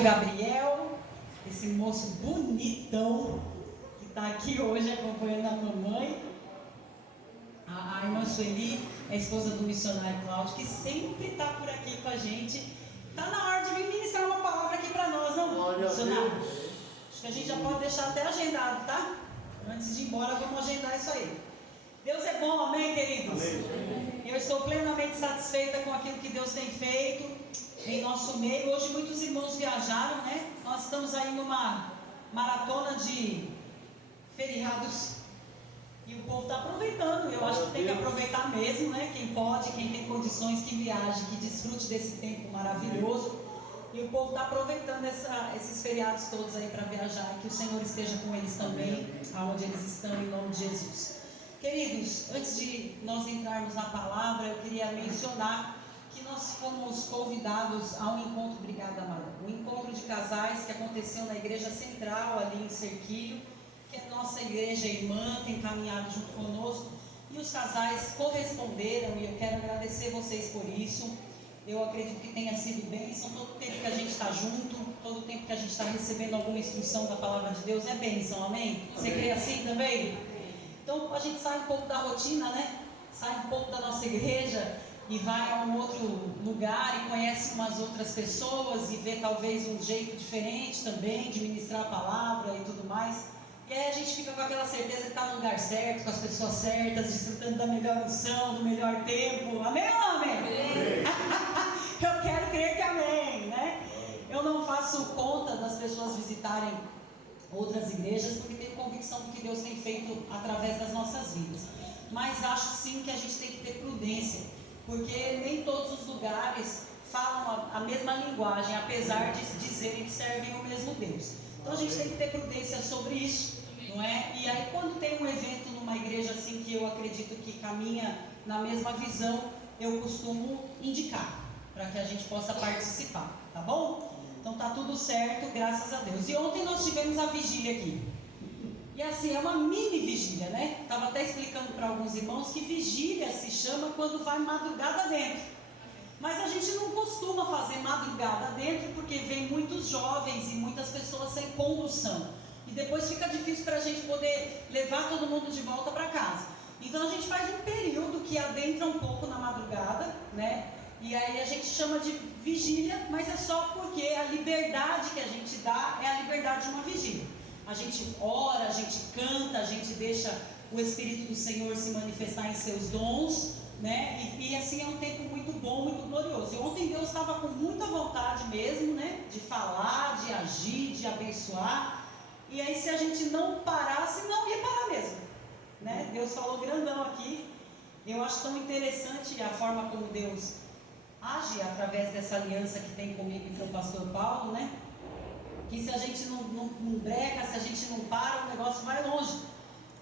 tio Gabriel, esse moço bonitão que está aqui hoje acompanhando a mamãe. A irmã Sueli, a esposa do missionário Cláudio, que sempre está por aqui com a gente. Está na hora de vir ministrar uma palavra aqui para nós, não, missionário? Acho que a gente já pode deixar até agendado, tá? Antes de ir embora, vamos agendar isso aí. Deus é bom, amém, queridos? Amém. Eu estou plenamente satisfeita com aquilo que Deus tem feito em nosso meio. Hoje muitos irmãos viajaram, né? Nós estamos aí numa maratona de feriados e o povo está aproveitando. Eu acho que tem que aproveitar mesmo, né? Quem pode, quem tem condições, que viaje, que desfrute desse tempo maravilhoso. E o povo está aproveitando esses feriados todos aí para viajar. Que o Senhor esteja com eles também, aonde eles estão, em nome de Jesus. Queridos, antes de nós entrarmos na palavra, eu queria mencionar que nós fomos convidados a um encontro, obrigada, Amada, um encontro de casais que aconteceu na Igreja Central, ali em Cerquilho, que a nossa igreja irmã tem caminhado junto conosco, e os casais corresponderam, e eu quero agradecer vocês por isso. Eu acredito que tenha sido bênção. Todo o tempo que a gente está junto, todo o tempo que a gente está recebendo alguma instrução da palavra de Deus é bênção, amém? Você crê assim também? Então a gente sai um pouco da rotina, né? Sai um pouco da nossa igreja e vai a um outro lugar e conhece umas outras pessoas e vê talvez um jeito diferente também de ministrar a palavra e tudo mais. E aí a gente fica com aquela certeza que está no lugar certo, com as pessoas certas, desfrutando da melhor unção, do melhor tempo. Amém ou não amém? Amém. Eu quero crer que amém, né? Eu não faço conta das pessoas visitarem outras igrejas, porque tenho convicção do que Deus tem feito através das nossas vidas. Mas acho sim que a gente tem que ter prudência, porque nem todos os lugares falam a mesma linguagem, apesar de dizerem que servem o mesmo Deus. Então a gente tem que ter prudência sobre isso, não é? E aí quando tem um evento numa igreja assim que eu acredito que caminha na mesma visão, eu costumo indicar, para que a gente possa participar, tá bom? Então tá tudo certo, graças a Deus. E ontem nós tivemos a vigília aqui. E assim, é uma mini vigília, né? Estava até explicando para alguns irmãos que vigília se chama quando vai madrugada dentro. Mas a gente não costuma fazer madrugada dentro porque vem muitos jovens e muitas pessoas sem condução. E depois fica difícil para a gente poder levar todo mundo de volta para casa. Então a gente faz um período que adentra um pouco na madrugada, né? E aí a gente chama de vigília, mas é só porque a liberdade que a gente dá é a liberdade de uma vigília. A gente ora, a gente canta, a gente deixa o Espírito do Senhor se manifestar em seus dons, né? E assim é um tempo muito bom, muito glorioso. E ontem Deus estava com muita vontade mesmo, né? De falar, de agir, de abençoar. E aí se a gente não parasse, não ia parar mesmo, né? Deus falou grandão aqui. Eu acho tão interessante a forma como Deus age através dessa aliança que tem comigo e com o pastor Paulo, né? Que se a gente não breca, se a gente não para, o negócio vai longe.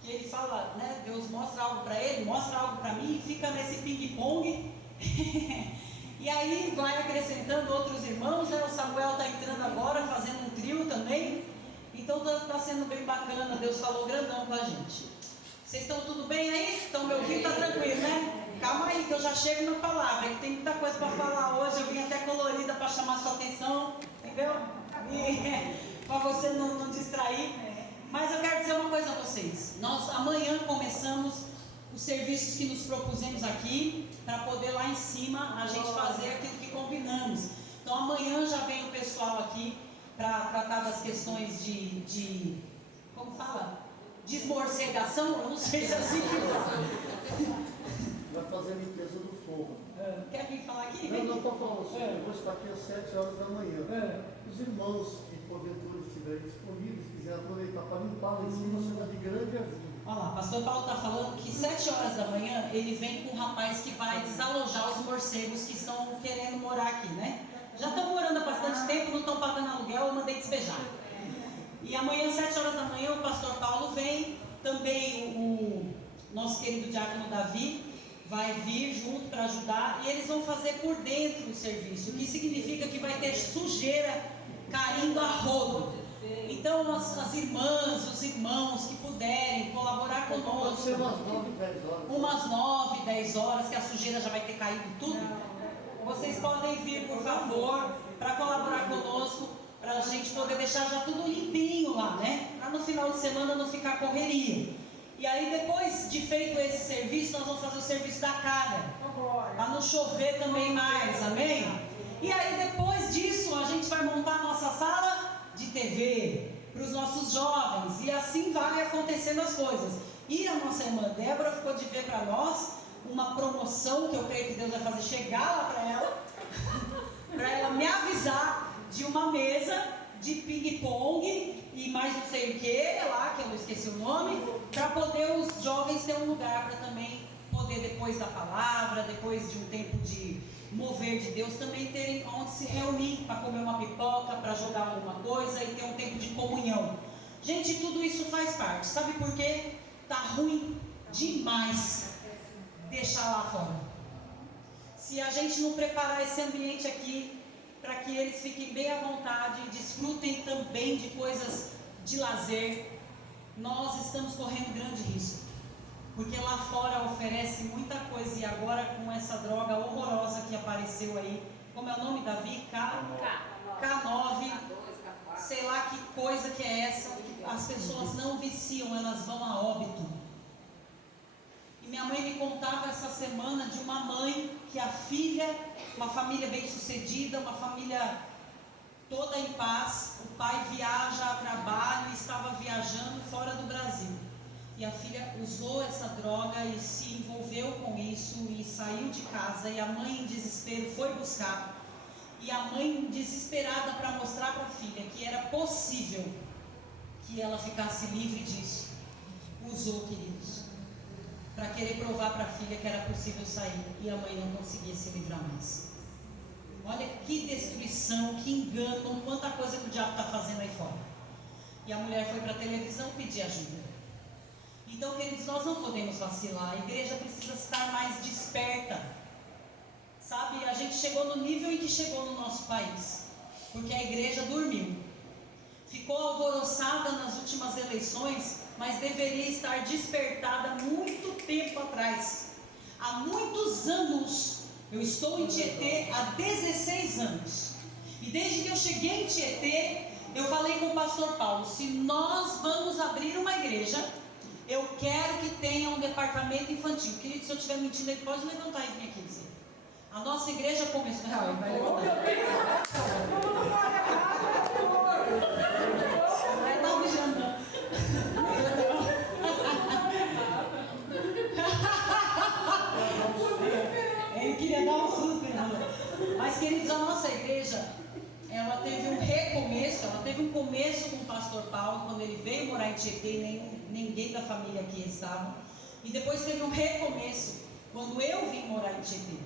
Que ele fala, né? Deus mostra algo para ele, mostra algo para mim, fica nesse ping-pong. E aí vai acrescentando outros irmãos, né? O Samuel está entrando agora, fazendo um trio também. Então está sendo bem bacana, Deus falou grandão com a gente. Vocês estão tudo bem aí? Estão me ouvindo? Está tranquilo, né? Calma aí que eu já chego na palavra, que tem muita coisa para falar hoje. Eu vim até colorida para chamar sua atenção, entendeu? Para você não distrair. Mas eu quero dizer uma coisa a vocês. Nós amanhã começamos os serviços que nos propusemos aqui, para poder lá em cima a gente fazer aquilo que combinamos. Então amanhã já vem o pessoal aqui para tratar das questões de como fala? Desmorcegação? Eu não sei se é assim que fala. Vai fazer a limpeza do fogo. Quer vir falar aqui? Não estou falando assim, eu vou estar aqui às 7 horas da manhã. Os irmãos que porventura estiverem disponíveis, quiserem aproveitar para limpar lá em cima, será de grande ajuda. Olha lá, pastor Paulo está falando que 7 horas da manhã ele vem com um rapaz que vai desalojar os morcegos que estão querendo morar aqui, né? Já estão morando há bastante tempo, não estão pagando aluguel, eu mandei despejar. E amanhã, 7 horas da manhã, o pastor Paulo vem, também o nosso querido diácono Davi vai vir junto para ajudar, e eles vão fazer por dentro o serviço, o que significa que vai ter sujeira caindo a rodo. Então as irmãs, os irmãos que puderem colaborar conosco, pode ser umas 9, 10 horas. Umas 9, 10 horas, que a sujeira já vai ter caído tudo. Vocês podem vir, por favor, para colaborar conosco, para deixar já tudo limpinho lá, né? Para no final de semana não ficar correria. E aí depois de feito esse serviço, nós vamos fazer o serviço da cara, para não chover também mais, amém? E aí depois disso a gente vai montar a nossa sala de TV para os nossos jovens, e assim vai acontecendo as coisas. E a nossa irmã Débora ficou de ver para nós uma promoção que eu creio que Deus vai fazer chegar lá para ela me avisar de uma mesa de ping-pong e mais não sei o que lá, que eu não esqueci o nome, para poder os jovens ter um lugar para também poder, depois da palavra, depois de um tempo de mover de Deus, também terem onde se reunir para comer uma pipoca, para jogar alguma coisa e ter um tempo de comunhão. Gente, tudo isso faz parte. Sabe por quê? Tá ruim demais deixar lá fora. Se a gente não preparar esse ambiente aqui para que eles fiquem bem à vontade e desfrutem também de coisas de lazer, nós estamos correndo grande risco. Porque lá fora oferece muita coisa, e agora com essa droga horrorosa que apareceu aí, como é o nome, Davi? K9, sei lá que coisa que é essa, as pessoas não viciam, elas vão a óbito. E minha mãe me contava essa semana de uma mãe que a filha, uma família bem sucedida, uma família toda em paz, o pai viaja a trabalho e estava viajando fora do Brasil. E a filha usou essa droga e se envolveu com isso e saiu de casa, e a mãe em desespero foi buscar. E a mãe desesperada para mostrar para a filha que era possível que ela ficasse livre disso, usou, queridos, para querer provar para a filha que era possível sair, e a mãe não conseguia se livrar mais. Olha que destruição, que engano, quanta coisa que o diabo está fazendo aí fora. E a mulher foi para a televisão pedir ajuda. Então, queridos, nós não podemos vacilar. A igreja precisa estar mais desperta. Sabe, a gente chegou no nível em que chegou no nosso país, porque a igreja dormiu. Ficou alvoroçada nas últimas eleições, mas deveria estar despertada há muito tempo atrás. Há muitos anos, eu estou em Tietê há 16 anos. E desde que eu cheguei em Tietê, eu falei com o pastor Paulo, se nós vamos abrir uma igreja, eu quero que tenha um departamento infantil. Querido, se eu estiver mentindo, ele pode levantar e vir aqui dizer. A nossa igreja começou... Não, ele vai levantar. Vai dar um jandão. Ele queria dar um susto, irmão. Mas, queridos, a nossa igreja, ela teve um recomeço, ela teve um começo com o pastor Paulo, quando ele veio morar em Tietê, ninguém da família aqui estava. E depois teve um recomeço, quando eu vim morar em Tietê.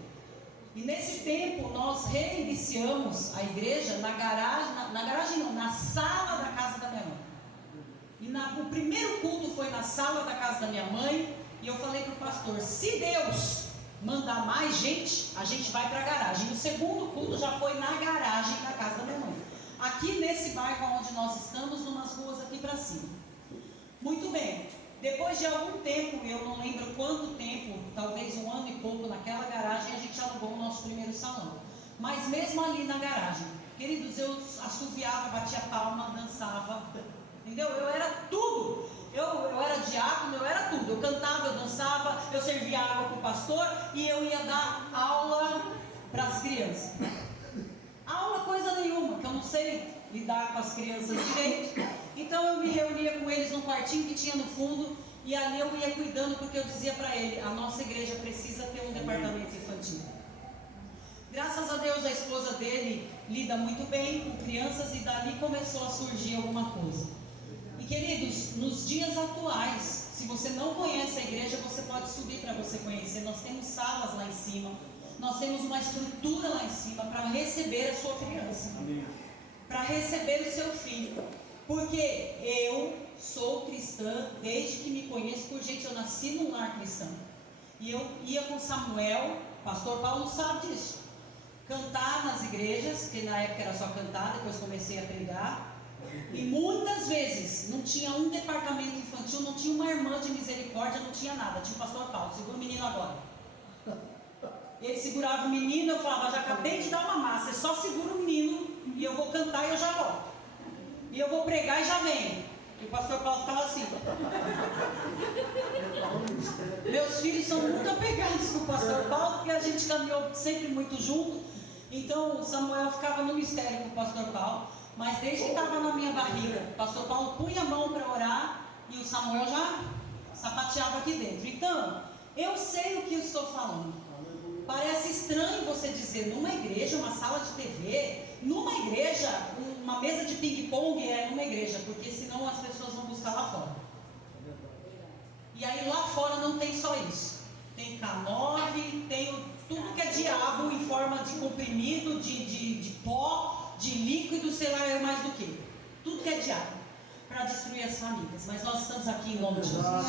E nesse tempo, nós reiniciamos a igreja na garagem, na sala da casa da minha mãe. E o primeiro culto foi na sala da casa da minha mãe, e eu falei para o pastor, se Deus mandar mais gente, a gente vai para a garagem. O segundo culto já foi na garagem da casa da minha mãe. Aqui nesse bairro onde nós estamos, numas ruas aqui para cima. Muito bem, depois de algum tempo, eu não lembro quanto tempo, talvez um ano e pouco, naquela garagem, a gente alugou o nosso primeiro salão. Mas mesmo ali na garagem, queridos, eu assoviava, batia palma, dançava, entendeu? Eu era tudo. Eu era diácono, eu era tudo. Eu cantava, eu dançava, eu servia água para o pastor e eu ia dar aula para as crianças. Aula coisa nenhuma, que eu não sei lidar com as crianças direito. Então eu me reunia com eles num quartinho que tinha no fundo, e ali eu ia cuidando, porque eu dizia para ele, a nossa igreja precisa ter um departamento infantil. Graças a Deus a esposa dele lida muito bem com crianças, e dali começou a surgir alguma coisa. E queridos, nos dias atuais, se você não conhece a igreja, você pode subir para você conhecer. Nós temos salas lá em cima, nós temos uma estrutura lá em cima para receber a sua criança, para receber o seu filho. Porque eu sou cristã desde que me conheço por gente, eu nasci num lar cristão. E eu ia com Samuel, pastor Paulo sabe disso, cantar nas igrejas, que na época era só cantar, depois comecei a pregar. E muitas vezes não tinha um departamento infantil, não tinha uma irmã de misericórdia, não tinha nada. Tinha o pastor Paulo, segura o menino agora. Ele segurava o menino, eu falava, já acabei de dar uma massa, é só segura o menino e eu vou cantar e eu já volto. E eu vou pregar e já vem. E o pastor Paulo ficava assim. Meus filhos são muito apegados com o pastor Paulo, porque a gente caminhou sempre muito junto. Então o Samuel ficava no mistério com o pastor Paulo. Mas desde que estava na minha barriga, o pastor Paulo punha a mão para orar e o Samuel já sapateava aqui dentro. Então, eu sei o que eu estou falando. Parece estranho você dizer numa igreja, uma sala de TV, numa igreja, uma mesa de ping-pong é numa igreja, porque senão as pessoas vão buscar lá fora. E aí lá fora não tem só isso. Tem K9, tem tudo que é diabo em forma de comprimido, de pó, de líquido, sei lá, mais do que. Tudo que é diabo, para destruir as famílias. Mas nós estamos aqui em nome de Jesus,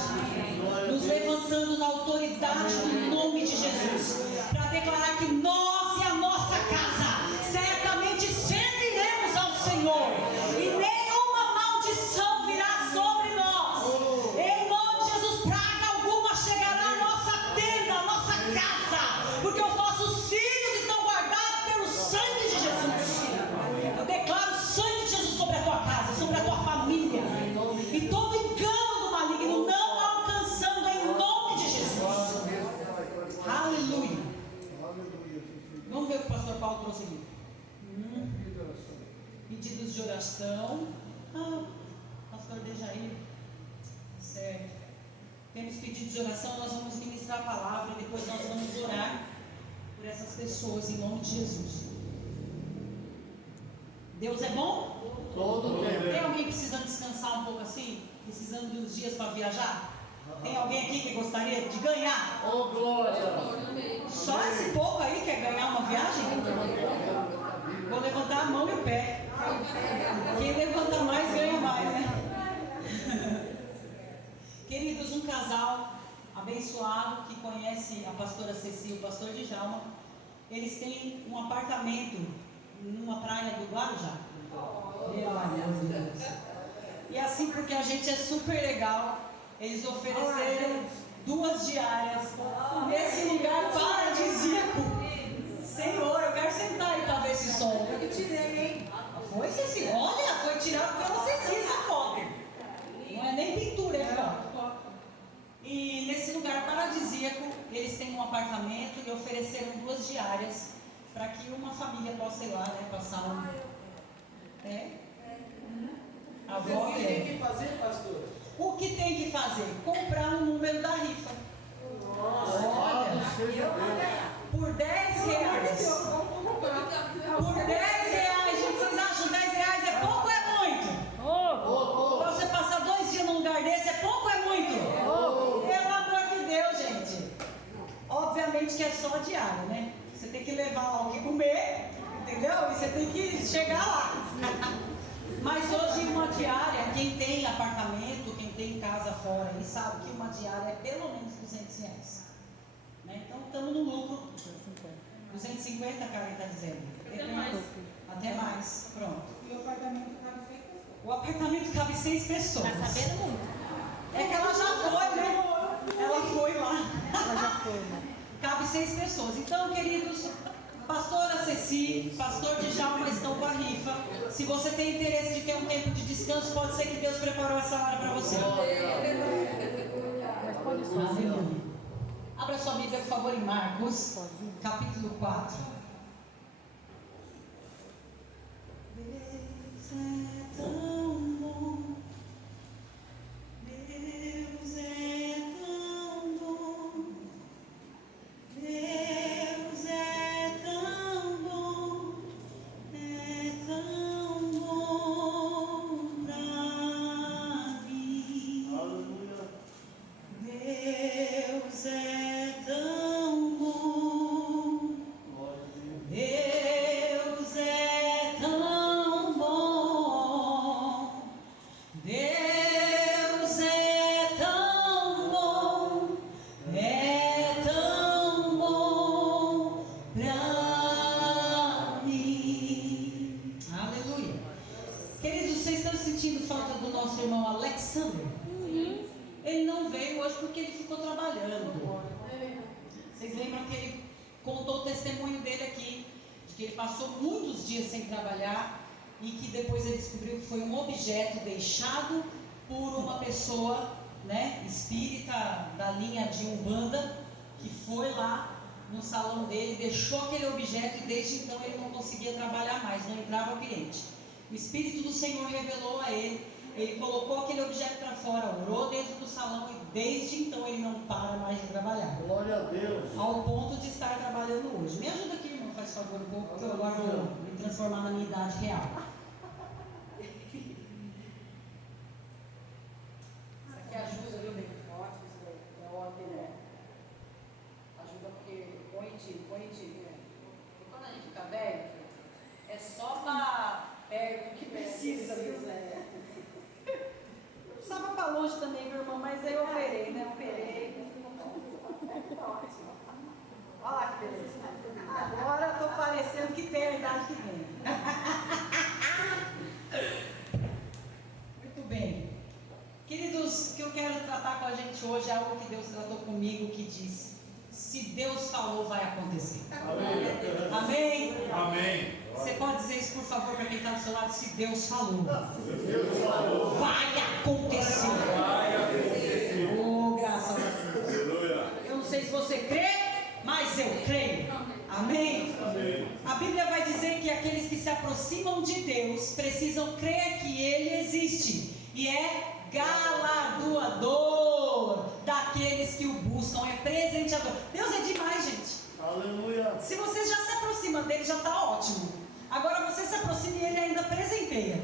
nos levantando na autoridade do nome de Jesus, para declarar que nós e a nossa casa certamente serviremos ao Senhor, e nenhuma maldição virá sobre nós. Em nome de Jesus, praga alguma chegará à nossa tenda, à nossa casa, porque os nossos filhos estão guardados pelo sangue de Jesus. Eu declaro o sangue de Jesus sobre a tua casa, sobre a tua família, e todo engano do maligno não alcançando em nome de Jesus. Aleluia. Vamos ver o que o pastor Paulo trouxe aqui. Pedidos de oração. Pastor Dejair. Certo. Temos pedidos de oração, nós vamos ministrar a palavra, depois nós vamos orar por essas pessoas em nome de Jesus. Deus é bom? Todo tempo. Tem alguém precisando descansar um pouco assim? Precisando de uns dias para viajar? Tem alguém aqui que gostaria de ganhar? Oh, glória! Só esse pouco aí quer ganhar uma viagem? Vou levantar a mão e o pé. Quem levanta mais ganha mais, né? Queridos, um casal abençoado que conhece a pastora Ceci e o pastor Djalma, eles têm um apartamento numa praia do Guarujá. E assim, porque a gente é super legal, eles ofereceram 2 diárias nesse lugar paradisíaco. Senhor, eu quero sentar aí para ver esse som. Eu que tirei, hein? Foi, Ceci? Olha, foi tirado pela Ceci essa foto. Não é nem pintura, é foto. E nesse lugar paradisíaco, eles têm um apartamento e ofereceram 2 diárias para que uma família possa ir lá, né, passar um... A avó O que tem que fazer, pastor? O que tem que fazer? Comprar um número da rifa. Olha, por 10 reais. Por 10 reais, gente, vocês acham 10 reais é pouco ou é muito? Pra você passar 2 dias num lugar desse, é pouco ou é muito? Pelo amor de Deus, gente. Obviamente que é só diário, né? Você tem que levar lá o que comer, entendeu? E você tem que chegar lá. Mas hoje uma diária, quem tem apartamento, quem tem casa fora, e sabe que uma diária é pelo menos 200 reais. Né? Então estamos no lucro. 250, Karen está dizendo. Até mais. Pronto. E o apartamento cabe 6 pessoas. O apartamento cabe 6 pessoas. Tá sabendo muito. É que ela já foi, né? Ela foi lá. Ela já foi, né? Cabe 6 pessoas. Então, queridos, pastora Ceci, pastor Djalma estão com a rifa. Se você tem interesse de ter um tempo de descanso, pode ser que Deus preparou essa hora para você. Abra sua Bíblia, por favor, em Marcos, capítulo 4. Deus é tão bom. Deus é tão bom. Deus é tão bom. É tão bom pra mim. Aleluia. Deus é tão bom. Glória a Deus. Deus é tão bom. Deus é tão bom. É tão bom pra mim. Aleluia. Queridos, vocês estão sentindo falta do nosso irmão Alexander? Ele não veio hoje porque ele ficou trabalhando. Vocês lembram que ele contou o testemunho dele aqui, de que ele passou muitos dias sem trabalhar, e que depois ele descobriu que foi um objeto deixado por uma pessoa, né, espírita da linha de Umbanda, que foi lá no salão dele, deixou aquele objeto e desde então ele não conseguia trabalhar mais, não entrava cliente. O Espírito do Senhor revelou a ele, ele colocou aquele objeto para fora, orou dentro do salão e desde então ele não para mais de trabalhar. Glória a Deus. Ao ponto de estar trabalhando hoje. Me ajuda aqui, irmão, faz favor um pouco, porque eu agora vou me transformar na minha idade real. Isso aqui ajuda, viu, bem? Ótimo, isso aí. É ótimo, né? Ajuda porque põe em ti, né? E quando a gente fica velho, é só para perto que precisa, viu? Eu precisava para longe também, meu irmão, mas aí eu operei, né? Operei. Olha lá que beleza. Agora eu estou parecendo que tem a idade que vem. Muito bem. Queridos, o que eu quero tratar com a gente hoje é algo que Deus tratou comigo, que diz: se Deus falou, vai acontecer. Amém. Amém? Amém. Você pode dizer isso, por favor, para quem está do seu lado? Se Deus falou, Deus falou. vai acontecer. Vai acontecer. Oh, graças a Deus. Aleluia. Eu não sei se você crê, mas eu creio. Amém? Amém. A Bíblia vai dizer que aqueles que se aproximam de Deus precisam crer que Ele existe e é galardoador daqueles que o buscam, é presenteador. Deus é demais, gente. Aleluia. Se você já se aproxima dele, já está ótimo. Agora você se aproxima e ele ainda presenteia.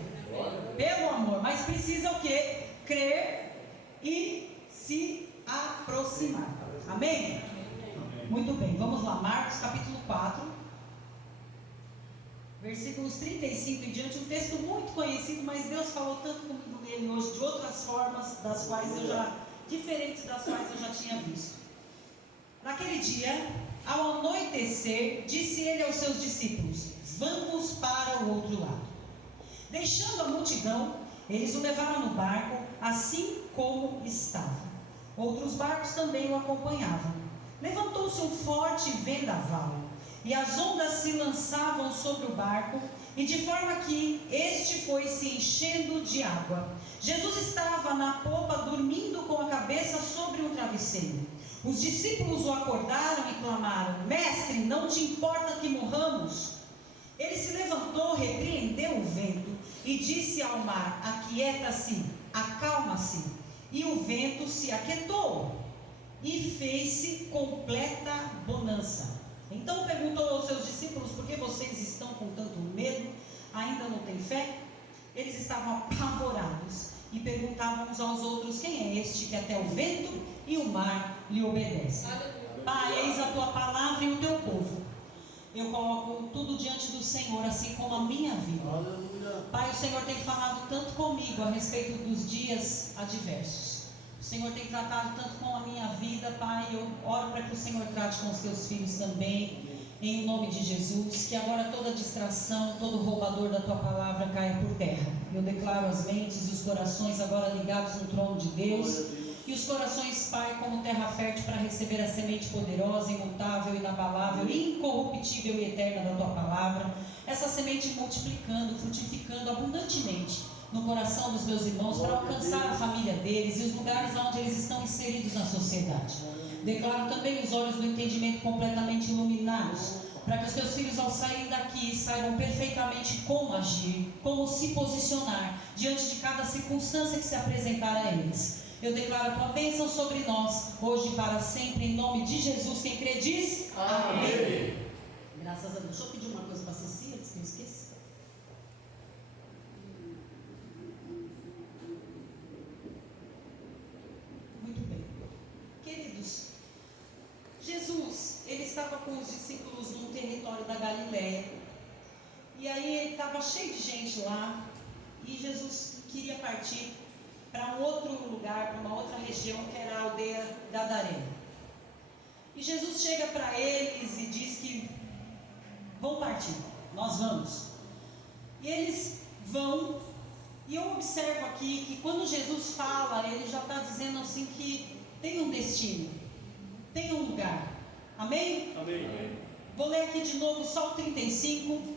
Pelo amor. Mas precisa o quê? Crer e se aproximar. Amém? Muito bem, vamos lá. Marcos capítulo 4. Versículos 35 em diante. Um texto muito conhecido, mas Deus falou tanto comigo nele hoje, de outras formas, diferentes das quais eu já tinha visto. Naquele dia, ao anoitecer, disse ele aos seus discípulos: vamos para o outro lado. Deixando a multidão, eles o levaram no barco, assim como estava. Outros barcos também o acompanhavam. Levantou-se um forte vendaval, e as ondas se lançavam sobre o barco, e de forma que este foi se enchendo de água. Jesus estava na popa, dormindo com a cabeça sobre um travesseiro. Os discípulos o acordaram e clamaram: mestre, não te importa que morramos? Ele se levantou, repreendeu o vento e disse ao mar: aquieta-se, acalma-se. E o vento se aquietou e fez-se completa bonança. Então perguntou aos seus discípulos: por que vocês estão com tanto medo? Ainda não têm fé? Eles estavam apavorados e perguntavam uns aos outros: quem é este que até o vento e o mar lhe obedecem? Pai, eis a tua palavra e o teu povo. Eu coloco tudo diante do Senhor, assim como a minha vida. Aleluia. Pai, o Senhor tem falado tanto comigo a respeito dos dias adversos. O Senhor tem tratado tanto com a minha vida, Pai. Eu oro para que o Senhor trate com os teus filhos também, em nome de Jesus. Que agora toda distração, todo roubador da tua palavra caia por terra. Eu declaro as mentes e os corações agora ligados no trono de Deus. E os corações, Pai, como terra fértil para receber a semente poderosa, imutável, inabalável, incorruptível e eterna da tua palavra. Essa semente multiplicando, frutificando abundantemente no coração dos meus irmãos, para alcançar a família deles e os lugares onde eles estão inseridos na sociedade. Declaro também os olhos do entendimento completamente iluminados, para que os teus filhos, ao saírem daqui, saibam perfeitamente como agir, como se posicionar diante de cada circunstância que se apresentar a eles. Eu declaro a tua bênção sobre nós, hoje e para sempre, em nome de Jesus. Quem crê diz amém. Graças a Deus. Deixa eu pedir uma coisa para a Cecília, antes que eu esqueça. Muito bem. Queridos, Jesus, ele estava com os discípulos num território da Galileia. E aí ele estava cheio de gente lá. E Jesus queria partir para um outro lugar, para uma outra região, que era a aldeia Gadareno. E Jesus chega para eles e diz que vão partir, nós vamos. E eles vão, e eu observo aqui que quando Jesus fala, ele já está dizendo assim que tem um destino, tem um lugar. Amém? Amém. Vou ler aqui de novo só o 35,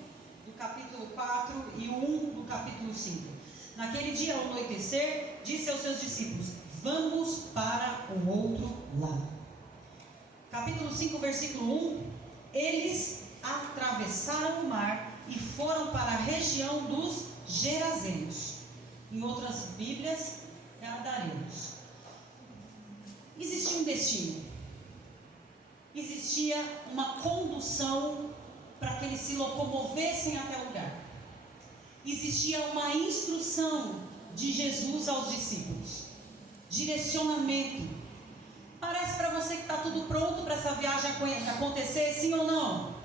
do capítulo 4 e o 1 do capítulo 5. Naquele dia, ao anoitecer, disse aos seus discípulos: vamos para o outro lado. Capítulo 5, versículo 1. Eles atravessaram o mar e foram para a região dos Gerazenos. Em outras Bíblias, Gadarenos. Existia um destino. Existia uma condução para que eles se locomovessem até o lugar. Existia uma instrução de Jesus aos discípulos. Direcionamento. Parece para você que está tudo pronto para essa viagem acontecer, sim ou não?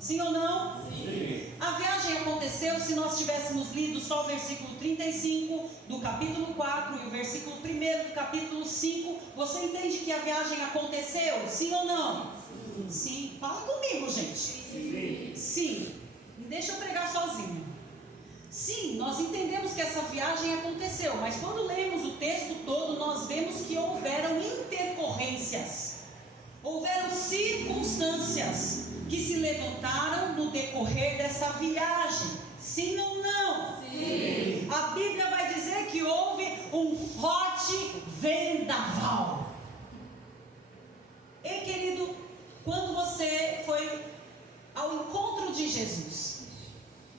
Sim ou não? Sim. A viagem aconteceu se nós tivéssemos lido só o versículo 35 do capítulo 4 e o versículo 1 do capítulo 5. Você entende que a viagem aconteceu? Sim ou não? Sim. Sim. Fala comigo, gente. Sim. Sim. Deixa eu pregar sozinho. Sim, nós entendemos que essa viagem aconteceu, mas quando lemos o texto todo, nós vemos que houveram intercorrências, houveram circunstâncias que se levantaram no decorrer dessa viagem. Sim ou não? Sim. A Bíblia vai dizer que houve um forte vendaval. Ei, querido, quando você foi ao encontro de Jesus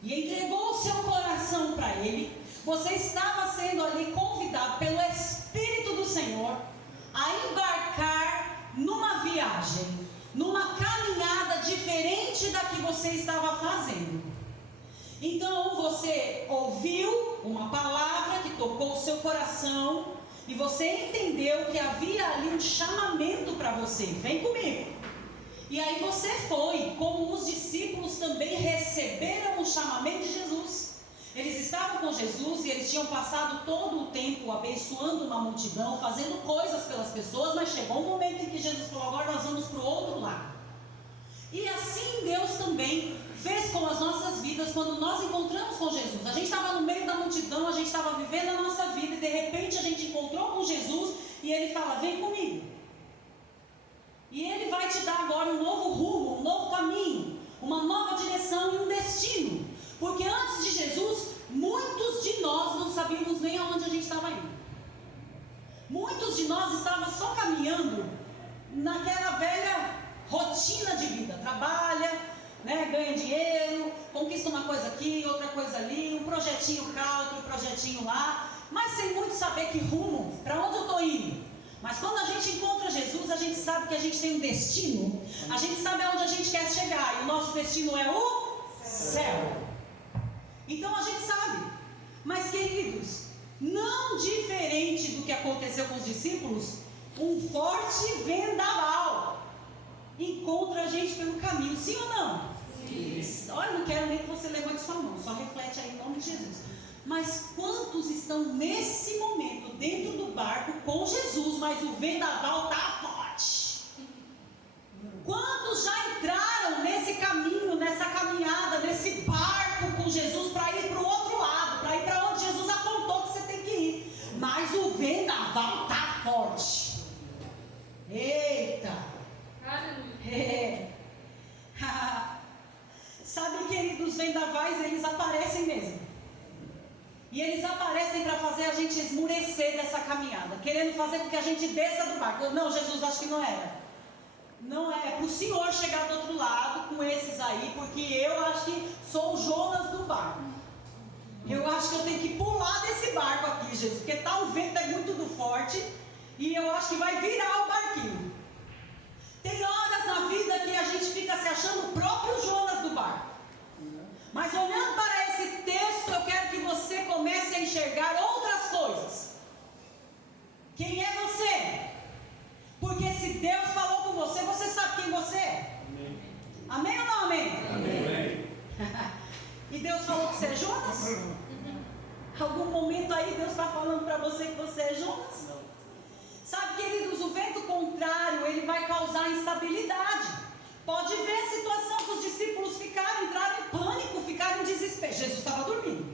e entregou o seu coração para Ele, você estava sendo ali convidado pelo Espírito do Senhor a embarcar numa viagem, numa caminhada diferente da que você estava fazendo. Então você ouviu uma palavra que tocou o seu coração e você entendeu que havia ali um chamamento para você. Vem comigo. E aí você foi, como os discípulos também receberam o chamamento de Jesus. Eles estavam com Jesus e eles tinham passado todo o tempo abençoando uma multidão, fazendo coisas pelas pessoas, mas chegou um momento em que Jesus falou: agora nós vamos para o outro lado. E assim Deus também fez com as nossas vidas quando nós encontramos com Jesus. A gente estava no meio da multidão, a gente estava vivendo a nossa vida e de repente a gente encontrou com Jesus e Ele fala: vem comigo. E Ele vai te dar agora um novo rumo, um novo caminho, uma nova direção e um destino. Porque antes de Jesus, muitos de nós não sabíamos nem aonde a gente estava indo. Muitos de nós estavam só caminhando naquela velha rotina de vida. Trabalha, né, ganha dinheiro, conquista uma coisa aqui, outra coisa ali, um projetinho cá, outro projetinho lá, mas sem muito saber que rumo, para onde eu estou indo. Mas quando a gente encontra Jesus, a gente sabe que a gente tem um destino, a gente sabe aonde a gente quer chegar, e o nosso destino é o céu. Então a gente sabe. Mas, queridos, não diferente do que aconteceu com os discípulos, um forte vendaval encontra a gente pelo caminho, sim ou não? Sim. Olha, não quero nem que você levante sua mão, só reflete aí em nome de Jesus. Mas quantos estão nesse momento dentro do barco com Jesus, mas o vendaval está forte? Quantos já entraram nesse caminho, nessa caminhada, nesse barco com Jesus para ir para o outro lado, para ir para onde Jesus apontou que você tem que ir? Mas o vendaval está forte. Eita! É. Sabe, queridos, os vendavais, eles aparecem mesmo. E eles aparecem para fazer a gente esmurecer dessa caminhada, querendo fazer com que a gente desça do barco. Não, Jesus, acho que não era. Não é para o Senhor chegar do outro lado com esses aí, porque eu acho que sou o Jonas do barco. Eu acho que eu tenho que pular desse barco aqui, Jesus, porque tá um vento muito forte e eu acho que vai virar o barquinho. Tem horas na vida que a gente fica se achando o próprio Jonas do barco. Mas olhando para esse texto, eu quero que você comece a enxergar outras coisas. Quem é você? Porque se Deus falou com você, você sabe quem você é. Amém, amém ou não amém? Amém. E Deus falou que você é Jonas? Algum momento aí Deus está falando para você que você é Jonas? Não. Sabe, queridos, o vento contrário, ele vai causar instabilidade. Pode ver a situação que os discípulos entraram em pânico, ficaram em desespero. Jesus estava dormindo.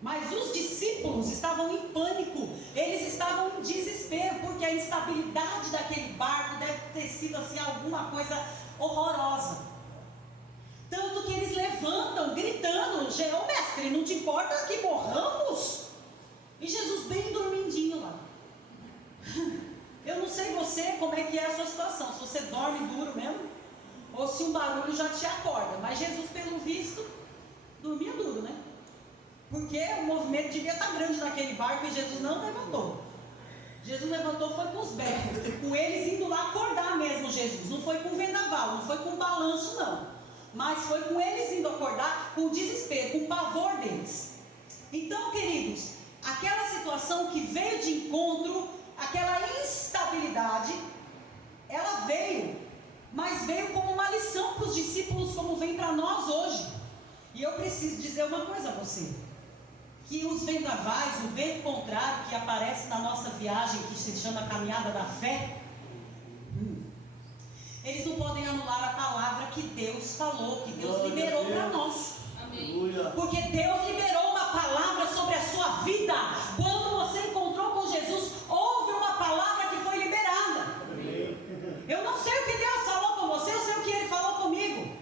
Mas os discípulos estavam em pânico, eles estavam em desespero, porque a instabilidade daquele barco deve ter sido assim alguma coisa horrorosa. Tanto que eles levantam levantam gritando: ô mestre, não te importa que morramos? E Jesus bem dormindinho lá. Eu não sei você, como é que é a sua situação, se você dorme duro mesmo, ou se um barulho já te acorda. Mas Jesus, pelo visto, dormia duro, né? Porque o movimento devia estar grande naquele barco e Jesus não levantou. Jesus levantou, foi com os berros, com eles indo lá acordar mesmo Jesus. Não foi com vendaval, não foi com balanço não. Mas foi com eles indo acordar, com desespero, com o pavor deles. Então, queridos, aquela situação que veio de encontro, aquela instabilidade, ela veio, mas veio como uma lição para os discípulos, como vem para nós hoje. E eu preciso dizer uma coisa a você, que os vendavais, o vento contrário que aparece na nossa viagem, que se chama Caminhada da Fé, eles não podem anular a palavra que Deus falou, que Deus liberou para nós. Amém. Porque Deus liberou uma palavra sobre a sua vida. Quando você encontrou com Jesus, houve uma palavra que foi liberada. Amém. Eu não sei o que Deus falou com você, eu sei o que Ele falou comigo.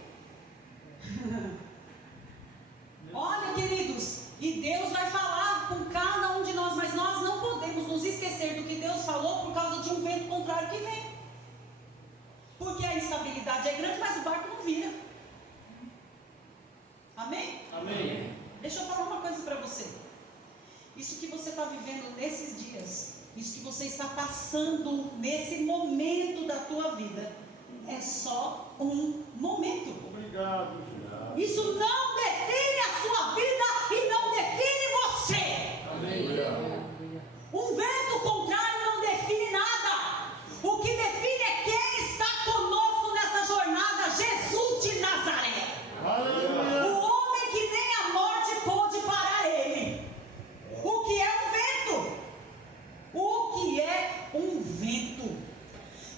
Olha, queridos, e Deus vai falar com cada um de nós, mas nós não podemos nos esquecer do que Deus falou por causa de um vento contrário que vem. Porque a instabilidade é grande, mas o barco não vira. Amém? Amém. Deixa eu falar uma coisa para você. Isso que você está vivendo nesses dias, isso que você está passando nesse momento da tua vida, é só um momento. Obrigado. Isso não define a sua vida e não define você. Amém. Um vento contrário não define nada. O que define é quem está conosco nessa jornada: Jesus de Nazaré. Aleluia. O homem que nem a morte pôde parar ele. O que é um vento? O que é um vento?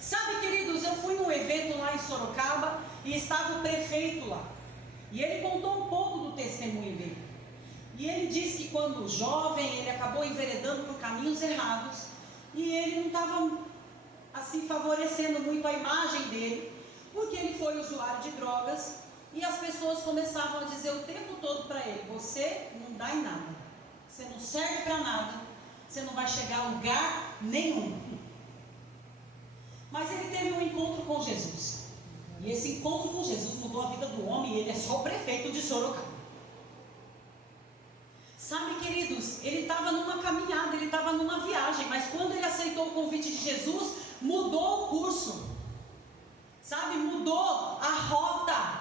Sabe, queridos, eu fui num evento lá em Sorocaba e estava o prefeito lá. E ele contou um pouco do testemunho dele. E ele disse que quando jovem ele acabou enveredando por caminhos errados. E ele não estava assim favorecendo muito a imagem dele, porque ele foi usuário de drogas. E as pessoas começavam a dizer o tempo todo para ele: você não dá em nada, você não serve para nada, você não vai chegar a lugar nenhum. Mas ele teve um encontro com Jesus. E esse encontro com Jesus mudou a vida do homem, e ele é só o prefeito de Sorocaba. Sabe, queridos, ele estava numa caminhada, ele estava numa viagem, mas quando ele aceitou o convite de Jesus, mudou o curso. Sabe, mudou a rota.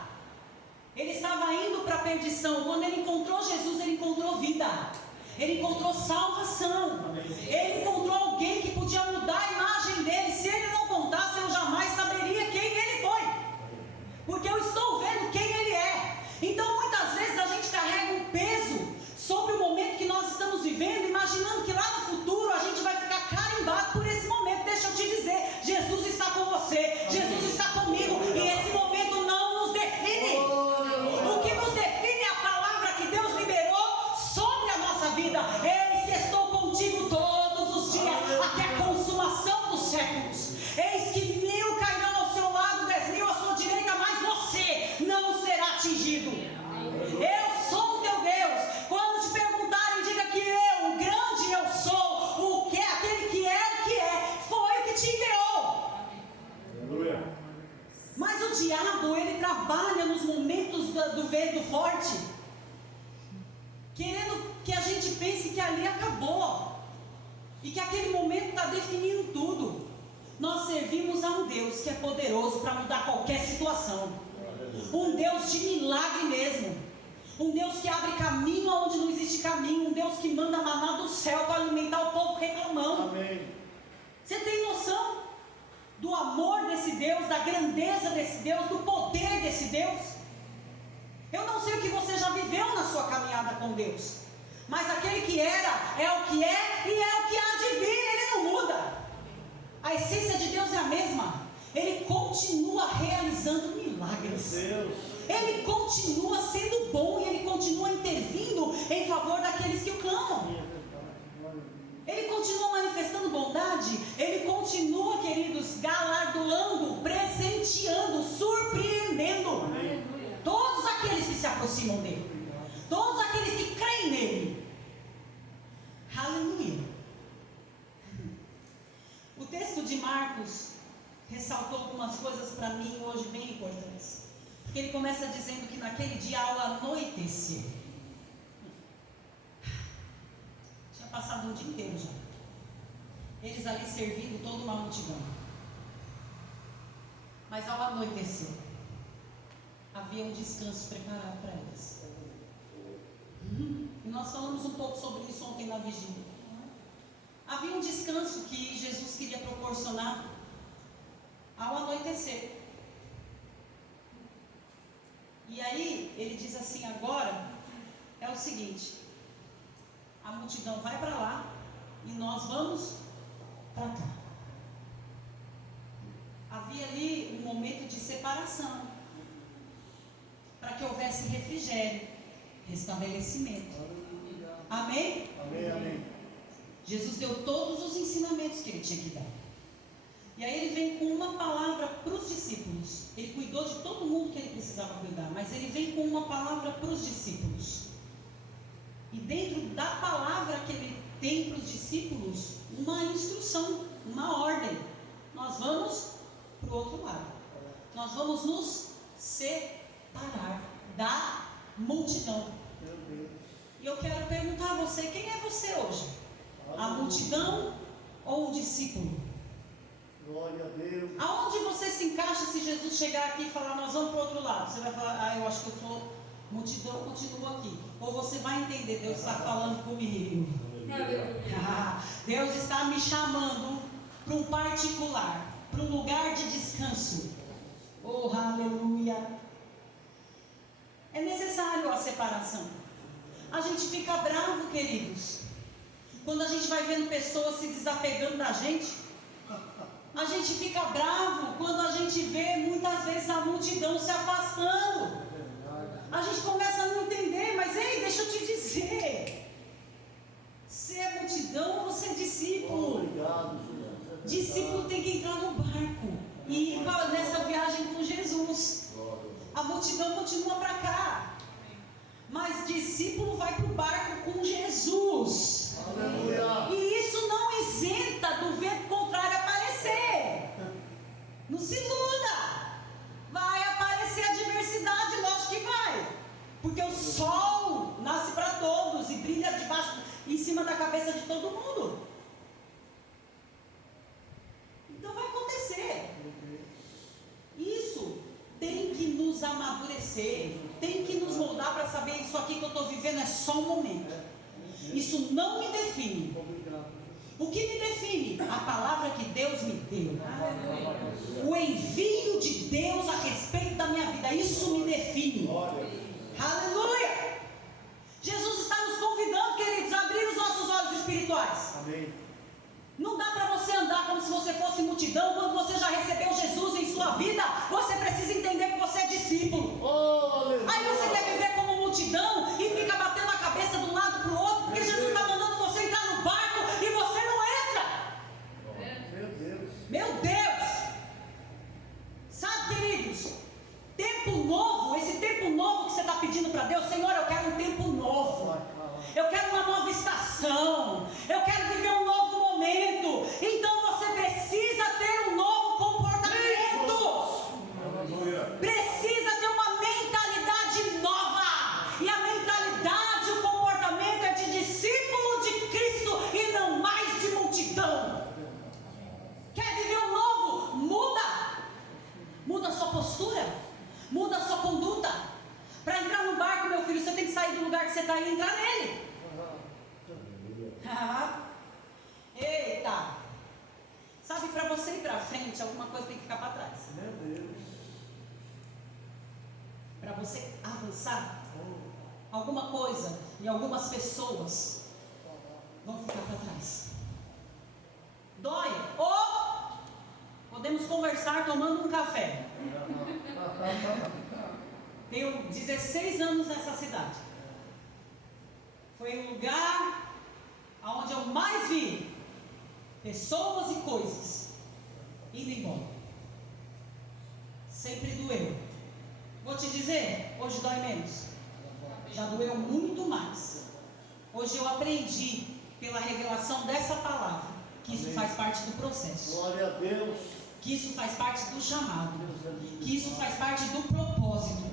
Ele estava indo para a perdição. Quando ele encontrou Jesus, ele encontrou vida. Ele encontrou salvação. Ele encontrou alguém que podia mudar a imagem dele. Se ele não contasse, eu jamais saberia quem ele foi. Porque eu estou vendo quem ele é. Então, muitas vezes a gente carrega um peso sobre o momento que nós estamos vivendo, imaginando que lá no futuro a gente vai ficar carimbado por esse momento. Deixa eu te dizer, Jesus está com você, Jesus está comigo, e esse momento não nos define. O que nos define é a palavra que Deus liberou sobre a nossa vida. Eis que estou contigo todos os dias, até a consumação dos séculos. Eis que 1000 cairão ao seu lado, 10.000 à sua direita, mas você não será atingido. Eu sou o teu Deus. Quando te perguntarem, diga que eu, o grande eu sou, o que é aquele que é, foi o que te enviou. Aleluia. Mas o diabo, ele trabalha nos momentos do vento forte, querendo que a gente pense que ali acabou, e que aquele momento está definindo tudo. Nós servimos a um Deus que é poderoso para mudar qualquer situação. Um Deus de milagre mesmo. Um Deus que abre caminho onde não existe caminho. Um Deus que manda maná do céu para alimentar o povo reclamando. Amém. Você tem noção do amor desse Deus, da grandeza desse Deus, do poder desse Deus? Eu não sei o que você já viveu na sua caminhada com Deus, mas aquele que era, é o que é e é o que há de vir. Ele não muda. A essência de Deus é a mesma. Ele continua realizando milagres. Deus. Ele continua sendo bom e ele continua intervindo em favor daqueles que o clamam. Ele continua manifestando bondade. Ele continua, queridos, galardoando, presenteando, surpreendendo todos aqueles que se aproximam aproximam dele. Todos aqueles que creem nele. Aleluia. O texto de Marcos ressaltou algumas coisas para mim hoje bem importantes. Porque ele começa dizendo que naquele dia, ao anoitecer, tinha passado um dia inteiro já, eles ali servindo toda uma multidão. Mas ao anoitecer, havia um descanso preparado para eles. E nós falamos um pouco sobre isso ontem na vigília. Havia um descanso que Jesus queria proporcionar ao anoitecer. E aí ele diz assim: agora é o seguinte, a multidão vai para lá e nós vamos para cá. Havia ali um momento de separação, para que houvesse refrigério, restabelecimento. Amém? Amém, amém. Jesus deu todos os ensinamentos que ele tinha que dar. E aí ele vem com uma palavra para os discípulos. Ele cuidou de todo mundo que ele precisava cuidar, mas ele vem com uma palavra para os discípulos. E dentro da palavra que ele tem para os discípulos, uma instrução, uma ordem. Nós vamos para o outro lado. Nós vamos nos separar da multidão. Meu Deus. E eu quero perguntar a você: quem é você hoje? A multidão ou o discípulo? Glória a Deus. Aonde você se encaixa se Jesus chegar aqui e falar: nós vamos para o outro lado? Você vai falar: eu acho que eu sou multidão, continuo aqui. Ou você vai entender: Deus está falando comigo. Deus está me chamando para um particular, para um lugar de descanso. Oh, aleluia. É necessário a separação. A gente fica bravo, queridos, quando a gente vai vendo pessoas se desapegando da gente. A gente fica bravo quando a gente vê muitas vezes a multidão se afastando. A gente começa a não entender, mas ei, deixa eu te dizer, você é multidão ou você é discípulo? Obrigado, Jesus. Discípulo tem que entrar no barco e ir nessa viagem com Jesus. A multidão continua para cá, mas discípulo vai para o barco com Jesus. Aleluia. E isso não isenta do vento contrário aparecer. Não se iluda. Vai aparecer a diversidade, lógico que vai. Porque o sol nasce para todos e brilha debaixo, em cima da cabeça de todo mundo. Então vai acontecer. Isso tem que nos amadurecer, tem que nos moldar para saber: isso aqui que eu estou vivendo é só um momento. Isso não me define. O que me define? A palavra que Deus me deu. O envio de Deus a respeito da minha vida. Isso me define. Aleluia! Jesus está nos convidando, queridos, a abrir os nossos olhos espirituais. Amém. Não dá para você andar como se você fosse multidão. Quando você já recebeu Jesus em sua vida, você precisa entender que você é discípulo. Oh, Aí você quer viver como multidão e fica batendo a cabeça de um lado para o outro, porque Jesus está mandando você entrar no barco e você não entra. meu Deus. Meu Deus! Sabe, queridos, tempo novo, esse tempo novo que você está pedindo para Deus: Senhor, eu quero um tempo novo, eu quero uma nova estação, eu quero viver um novo momento. Então você precisa ter um novo comportamento, precisa ter uma mentalidade nova. E a mentalidade, o comportamento é de discípulo de Cristo e não mais de multidão. Quer viver um novo? Muda a sua postura, muda a sua conduta. Para entrar no barco, meu filho, você tem que sair do lugar que você está e entrar nele. Eita! Sabe, para você ir para frente, alguma coisa tem que ficar para trás. Meu Deus. Para você avançar, alguma coisa e algumas pessoas vão ficar para trás. Dói. Ou podemos conversar tomando um café. Tenho 16 anos nessa cidade. Foi o lugar onde eu mais vi pessoas e coisas indo embora. Sempre doeu. Vou te dizer, hoje dói menos. já doeu muito mais. Hoje eu aprendi, pela revelação dessa palavra, que isso faz parte do processo. Glória a Deus. Que isso faz parte do chamado. Deus é lindo. Que isso faz parte do propósito.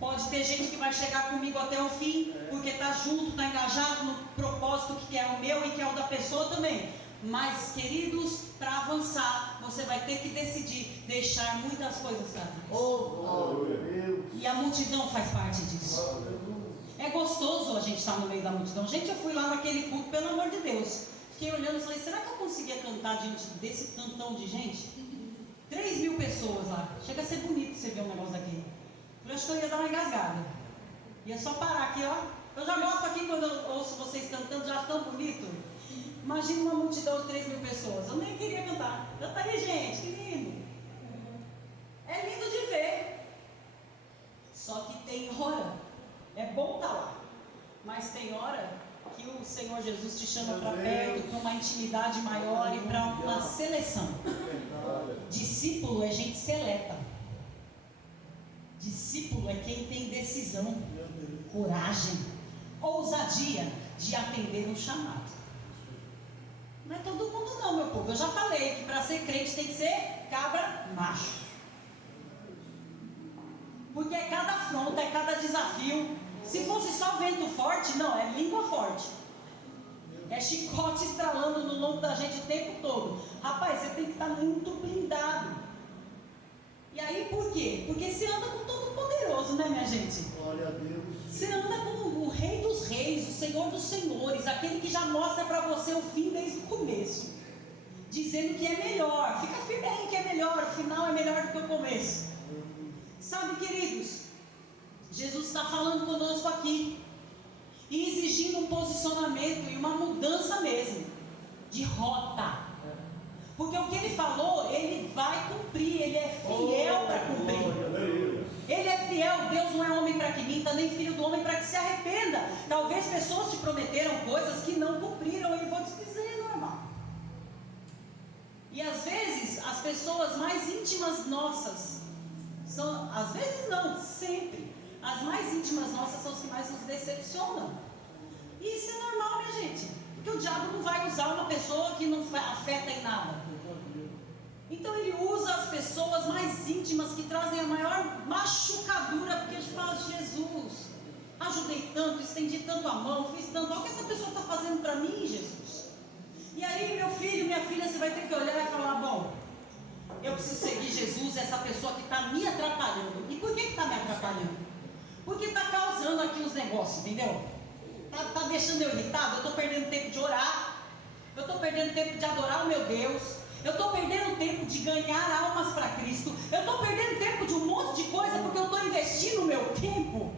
Pode ter gente que vai chegar comigo até o fim, porque está junto, está engajado no propósito que é o meu e que é o da pessoa também. Mas, queridos, para avançar, você vai ter que decidir deixar muitas coisas para trás. Oh, glória a Deus. E a multidão faz parte disso. Aleluia. É gostoso a gente estar no meio da multidão. Gente, eu fui lá naquele culto, pelo amor de Deus. Fiquei olhando e falei, será que eu conseguia cantar diante desse tantão de gente? 3.000 pessoas lá. Chega a ser bonito você ver um negócio daquele. Eu acho que eu ia dar uma engasgada. Ia só parar aqui, ó. Eu já gosto aqui quando eu ouço vocês cantando, já tão bonito. Imagina uma multidão de 3.000 pessoas. Eu nem queria cantar. Canta aí, gente, que lindo. É lindo de ver. Só que tem hora. É bom estar lá. Mas tem hora que o Senhor Jesus te chama para perto, para uma intimidade maior e para uma seleção. Discípulo é gente seleta. Discípulo é quem tem decisão, coragem, ousadia de atender um chamado. Não é todo mundo não, meu povo. Eu já falei que para ser crente tem que ser cabra macho. Porque é cada afronta, é cada desafio. Se fosse só vento forte, não, é língua forte. É chicote estralando no lombo da gente o tempo todo. Rapaz, você tem que estar muito blindado. E aí por quê? Porque você anda com todo poderoso, né, minha gente? Glória a Deus. Você anda com o Rei dos Reis, o Senhor dos Senhores, aquele que já mostra para você o fim desde o começo, dizendo que é melhor. Fica firme aí que é melhor, o final é melhor do que o começo. Sabe, queridos, Jesus está falando conosco aqui e exigindo um posicionamento e uma mudança mesmo de rota. Porque o que ele falou, ele vai cumprir, ele é fiel para cumprir. Ele é fiel, Deus não é homem para que minta, nem filho do homem para que se arrependa. Talvez pessoas te prometeram coisas que não cumpriram, e vou te dizer, normal. E às vezes, as pessoas mais íntimas nossas, são, às vezes não, sempre, as mais íntimas nossas são as que mais nos decepcionam. E isso é normal, minha gente, porque o diabo não vai usar uma pessoa que não afeta em nada. Então ele usa as pessoas mais íntimas que trazem a maior machucadura, porque a gente fala de Jesus. Ajudei tanto, estendi tanto a mão, fiz tanto. Olha o que essa pessoa está fazendo para mim, Jesus. E aí, meu filho, minha filha, você vai ter que olhar e falar, bom, eu preciso seguir Jesus, essa pessoa que está me atrapalhando. E por que está me atrapalhando? Porque está causando aqui os negócios, entendeu? Está deixando eu irritado, eu estou perdendo tempo de orar, eu estou perdendo tempo de adorar o meu Deus. Eu estou perdendo tempo de ganhar almas para Cristo. Eu estou perdendo tempo de um monte de coisa, porque eu estou investindo o meu tempo,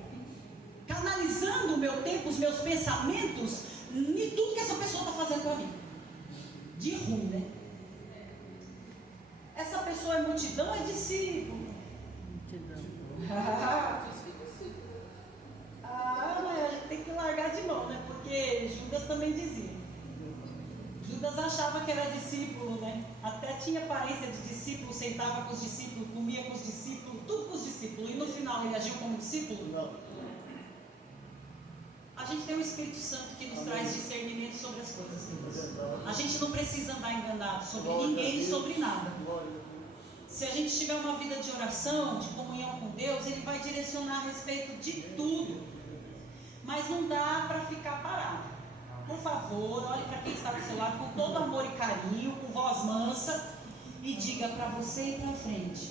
canalizando o meu tempo, os meus pensamentos, em tudo que essa pessoa está fazendo para mim. De ruim, né? Essa pessoa é multidão, é discípulo. Mas a gente tem que largar de mão, né? Porque Judas também dizia. Judas achava que era discípulo, né? Até tinha aparência de discípulo, sentava com os discípulos, comia com os discípulos, tudo com os discípulos. E no final ele agiu como discípulo? Não. A gente tem o Espírito Santo que nos traz discernimento sobre as coisas, queridos. A gente não precisa andar enganado sobre ninguém e sobre nada. Se a gente tiver uma vida de oração, de comunhão com Deus, Ele vai direcionar a respeito de tudo. Mas não dá para ficar parado. Por favor, olhe para quem está do seu lado com todo amor e carinho, com voz mansa, e diga para você ir para frente.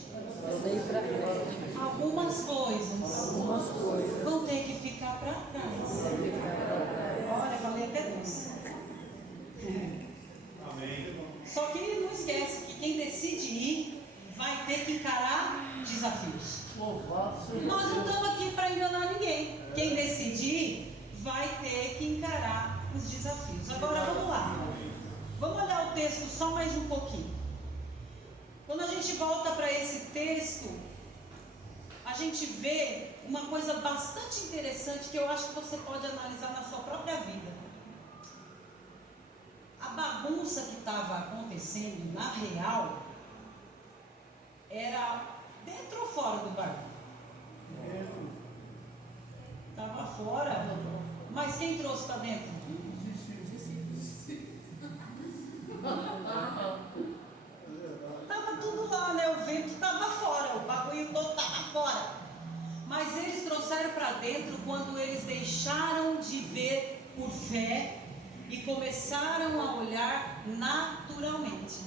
Algumas coisas vão ter que ficar para trás. Olha, falei até Deus. Amém. Só que não esquece que quem decide ir vai ter que encarar desafios. Louvado seja Nós não Deus. estamos aqui para enganar ninguém. Quem decidir vai ter que encarar os desafios. Agora vamos lá. Vamos olhar o texto só mais um pouquinho. Quando a gente volta para esse texto, a gente vê uma coisa bastante interessante que eu acho que você pode analisar na sua própria vida. A bagunça que estava acontecendo, na real, era dentro ou fora do barco? Estava fora. Mas quem trouxe para dentro? Estava tudo lá, né? O vento estava fora, o bagulho todo estava fora. Mas eles trouxeram para dentro quando eles deixaram de ver por fé e começaram a olhar naturalmente.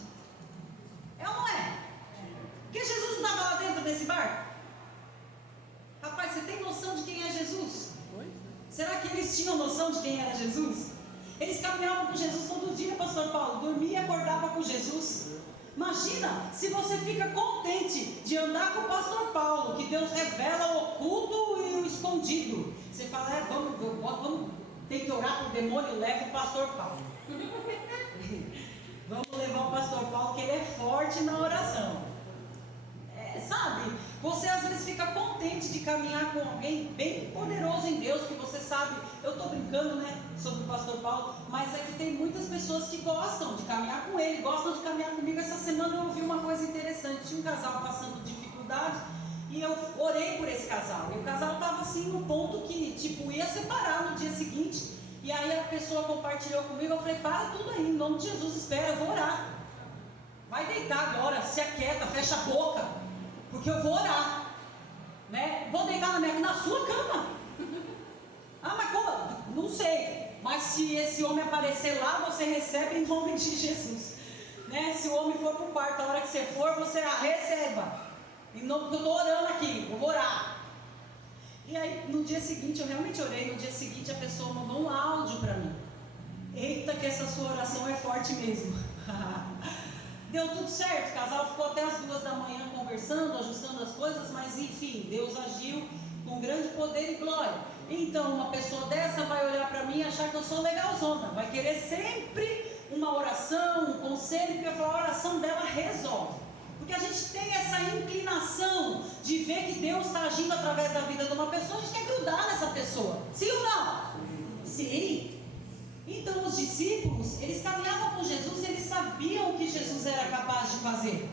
É ou não é? Porque Jesus não estava lá dentro desse barco? Rapaz, você tem noção de quem é Jesus? Será que eles tinham noção de quem era Jesus? Eles caminhavam com Jesus todo dia, pastor Paulo, dormia e acordava com Jesus. Imagina se você fica contente de andar com o pastor Paulo, que Deus revela o oculto e o escondido. Você fala, vamos tem que orar para o demônio, leva o pastor Paulo. Vamos levar o pastor Paulo, que ele é forte na oração. Sabe, você às vezes fica contente de caminhar com alguém bem poderoso em Deus, que você sabe, eu estou brincando, né, sobre o pastor Paulo, mas é que tem muitas pessoas que gostam de caminhar com ele, gostam de caminhar comigo. Essa semana eu ouvi uma coisa interessante, tinha um casal passando dificuldade, e eu orei por esse casal, e o casal estava assim no ponto que, tipo, ia separar no dia seguinte, e aí a pessoa compartilhou comigo, eu falei, para tudo aí, em nome de Jesus, espera, eu vou orar, vai deitar agora, se aquieta, fecha a boca, porque eu vou orar, né? Vou deitar na sua cama. Ah, mas como? Não sei. Mas se esse homem aparecer lá, você recebe em nome de Jesus, né? Se o homem for para o quarto, a hora que você for, você receba. Em nome que eu estou orando aqui, eu vou orar. E aí, no dia seguinte, eu realmente orei. No dia seguinte, a pessoa mandou um áudio para mim. Eita, que essa sua oração é forte mesmo. Deu tudo certo, o casal ficou até as 2 da manhã conversando, ajustando as coisas, mas enfim, Deus agiu com grande poder e glória. Então uma pessoa dessa vai olhar para mim e achar que eu sou legalzona, vai querer sempre uma oração, um conselho, porque a oração dela resolve. Porque a gente tem essa inclinação de ver que Deus está agindo através da vida de uma pessoa, a gente quer grudar nessa pessoa, sim ou não? Sim. Então os discípulos, eles caminhavam com Jesus e eles sabiam o que Jesus era capaz de fazer.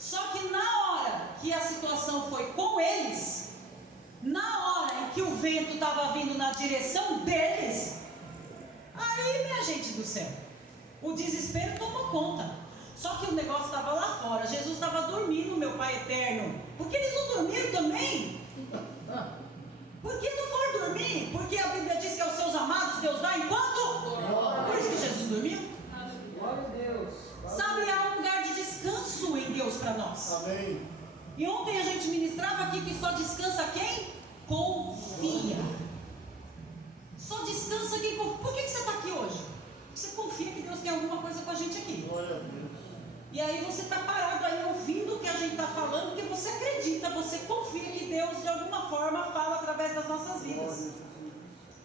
Só que na hora que a situação foi com eles, na hora em que o vento estava vindo na direção deles, aí, minha gente do céu, o desespero tomou conta. Só que o negócio estava lá fora, Jesus estava dormindo, meu Pai eterno. Por que eles não dormiram também? Por que não foram dormir? Porque a Bíblia diz que aos seus amados Deus dá enquanto? Por isso que Jesus dormiu. Glória a Deus. Sabe, há um lugar de descanso em Deus para nós. Amém. E ontem a gente ministrava aqui que só descansa quem? Confia. Só descansa quem confia. Por que você está aqui hoje? Você confia que Deus tem alguma coisa com a gente aqui. Glória a Deus. E aí você está parado aí ouvindo o que a gente está falando, porque você acredita, você confia que Deus de alguma forma fala através das nossas vidas.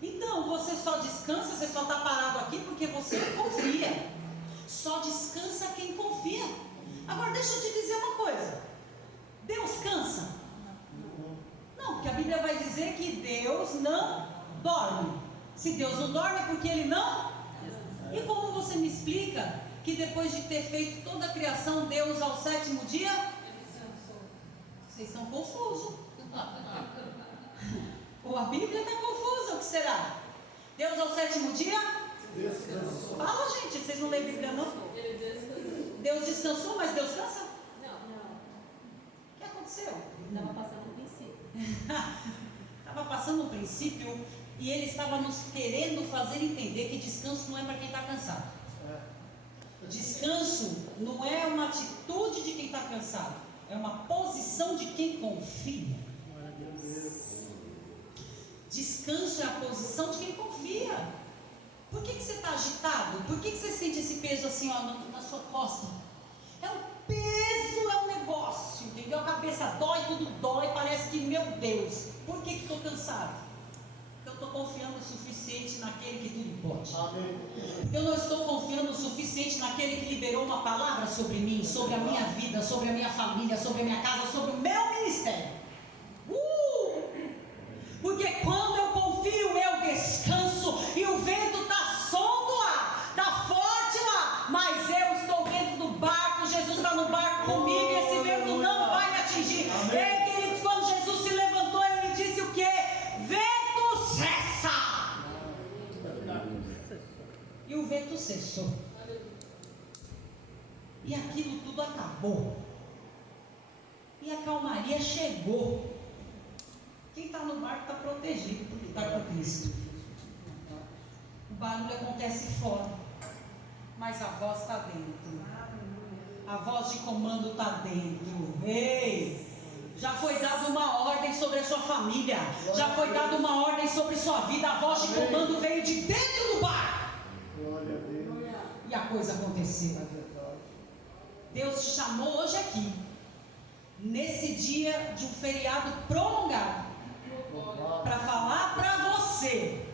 Então você só descansa, você só está parado aqui porque você confia. Só descansa quem confia. Agora deixa eu te dizer uma coisa. Deus cansa? Não, porque a Bíblia vai dizer que Deus não dorme. Se Deus não dorme é porque Ele não... E como você me explica que depois de ter feito toda a criação, Deus ao 7º dia? Vocês estão confusos. Ou a Bíblia está confusa, o que será? Deus ao 7º dia? Descansou. Fala, gente, vocês não lêem Bíblia não? Deus descansou, mas Deus cansa? O que aconteceu? Estava passando o princípio. Estava passando um princípio e Ele estava nos querendo fazer entender que descanso não é para quem está cansado. Descanso não é uma atitude de quem está cansado, é uma posição de quem confia. Descanso é a posição de quem confia. Por que você está agitado? Por que você sente esse peso assim, ó, na sua costa? É um peso, é um negócio, entendeu? A cabeça dói, tudo dói, parece que, meu Deus, por que estou cansado? Eu estou confiando o suficiente naquele que tudo pode. Amém. Eu não estou confiando o suficiente naquele que liberou uma palavra sobre mim, sobre a minha vida, sobre a minha família, sobre a minha casa, sobre o meu ministério. Porque quando eu confio, eu descanso e o vento está solto lá, está forte lá, mas eu estou dentro do barco, Jesus está no barco comigo e esse vento não vai me atingir. Ei, queridos, quando Jesus se levantou, ele disse o quê? Vento, cessa! o vento cessou. E aquilo tudo acabou. E a calmaria chegou. Quem está no barco está protegido, porque está com Cristo. O barulho acontece fora, mas a voz está dentro. A voz de comando está dentro. Ei! Já foi dada uma ordem sobre a sua família. Já foi dada uma ordem sobre sua vida. A voz de comando veio de dentro do barco. Glória a Deus. E a coisa aconteceu. Deus te chamou hoje aqui, nesse dia de um feriado prolongado, para falar para você: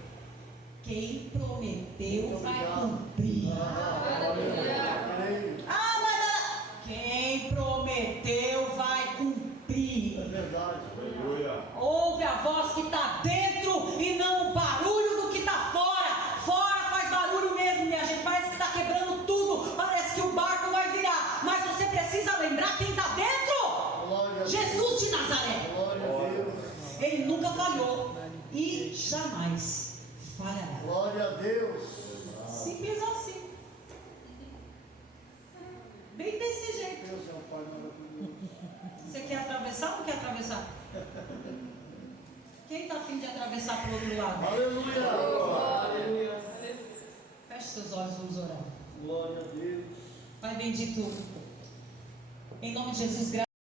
quem prometeu vai cumprir. Ah, mas quem prometeu vai cumprir. É verdade. Aleluia. Ouve a voz que está dentro e não o barulho do que está fora. Fora faz barulho mesmo, minha gente. Parece que está quebrando tudo. Parece que o barco vai virar. Mas você precisa lembrar quem está dentro: Glória a Deus. Jesus de Nazaré. Glória a Deus. Ele nunca falhou e jamais falhará. Glória a Deus. Simples assim. Bem desse jeito. Deus é um Pai maravilhoso. Você quer atravessar ou não quer atravessar? Quem está afim de atravessar para o outro lado? Aleluia. Feche seus olhos, vamos orar. Glória a Deus. Pai bendito, em nome de Jesus, graças